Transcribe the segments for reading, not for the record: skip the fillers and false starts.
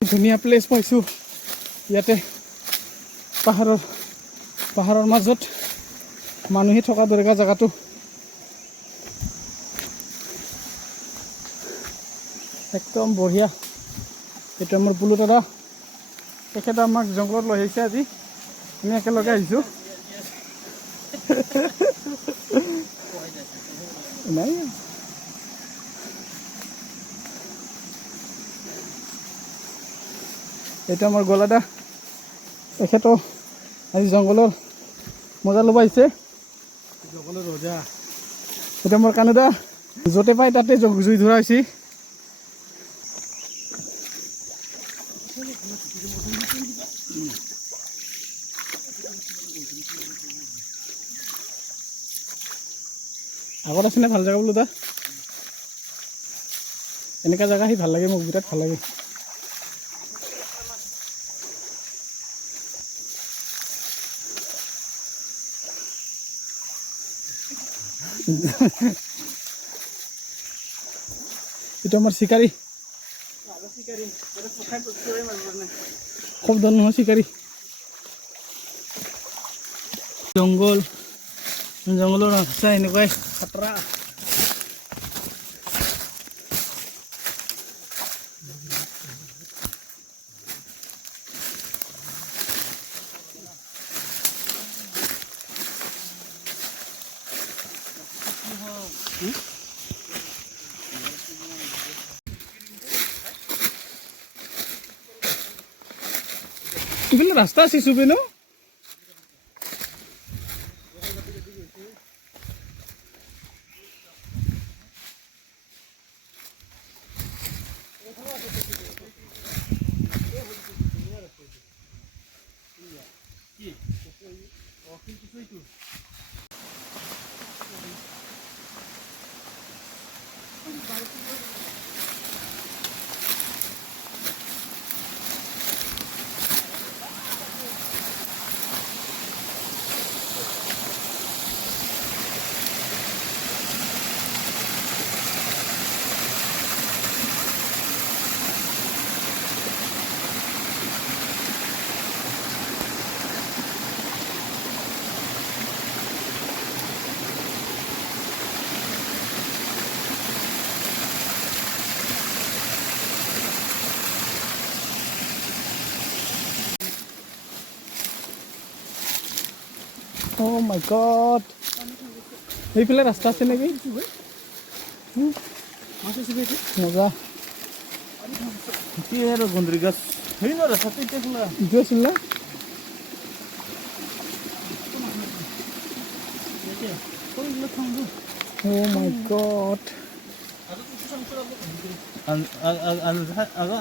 ধুনীয়া প্লেচ পাইছোঁ ইয়াতে পাহাৰৰ মাজত মানুহে থকা দৰকাৰ জেগাটো একদম বঢ়িয়া। এইটো আমাৰ বুলু দাদা, তেখেতে আমাক জংঘলত লৈ আহিছে। আজি আমি একেলগে আহিছোঁ। নাই এইটো আমাৰ গলাদা, তেখেতো আজি জংঘলৰ মজা ল'ব আহিছে। জংঘলৰ ৰজা এইটো আমাৰ কানুদা, য'তে পাই তাতে জুই ধৰা হৈছে। আগত আছেনে ভাল জেগা বোলো দা? এনেকুৱা জেগা সি ভাল লাগে, মোক বিৰাট ভাল লাগে। এইটো আমাৰ চিকাৰী, শব্দ নহয় চিকাৰী। জংঘলৰ ৰাস্তা এনেকুৱাই খাতৰা। ইফালে ৰাস্তা আছে চুবে ন? Oh my god, এইফালে ৰাস্তা আছে নেকি? মজা আৰু গন্ধৰি গাছ সেই ন ৰাস্তাটো এতিয়া খোলা ইটো আছিল না? Oh my god,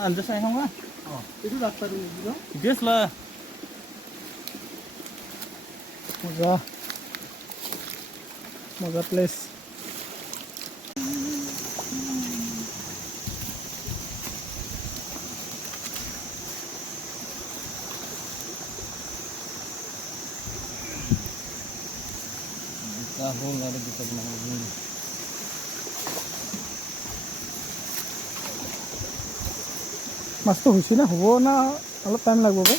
আঞ্জা চাই খাওঁ এইটো ৰাস্তাটো গেছলা মজা মজা প্লেচ। মাছটো হৈছে না হ'ব না অলপ টাইম লাগিব বে?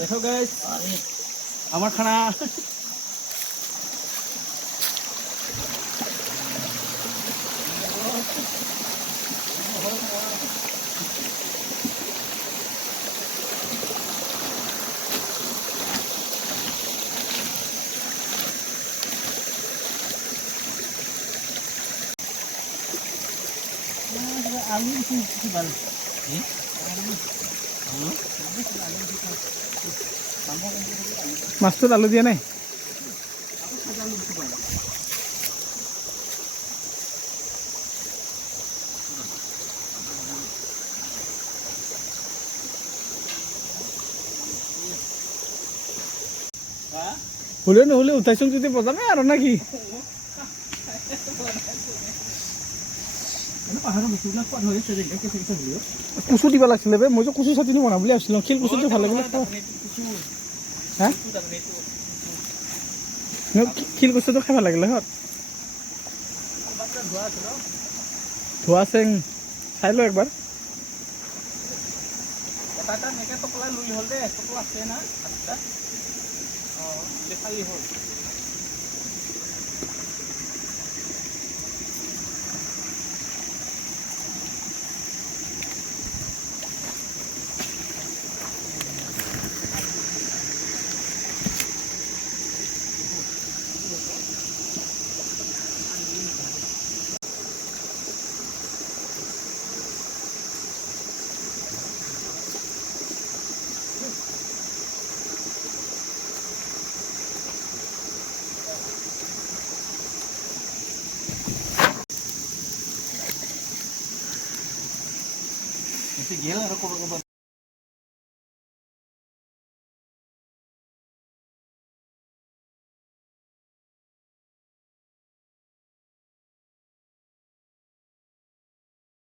দেখো গাইস আমার খানা আলু কি ভাল মাছটোত আলু দিয়া নাই? হ'লেও নহ'লে উঠাইছোঁ যদি বজামে আৰু নে কি কুচু দিব লাগিছিলে বে মইতো কুচু চাটনি বনাম বুলি ভাবিছিলোঁ শিল কুচুটো ভাল লাগিলে হা শিল কুচুটো খাই ভাল লাগিলে হত ধোৱা চেং চাই লওঁ একবাৰ গেল আৰু ক'ব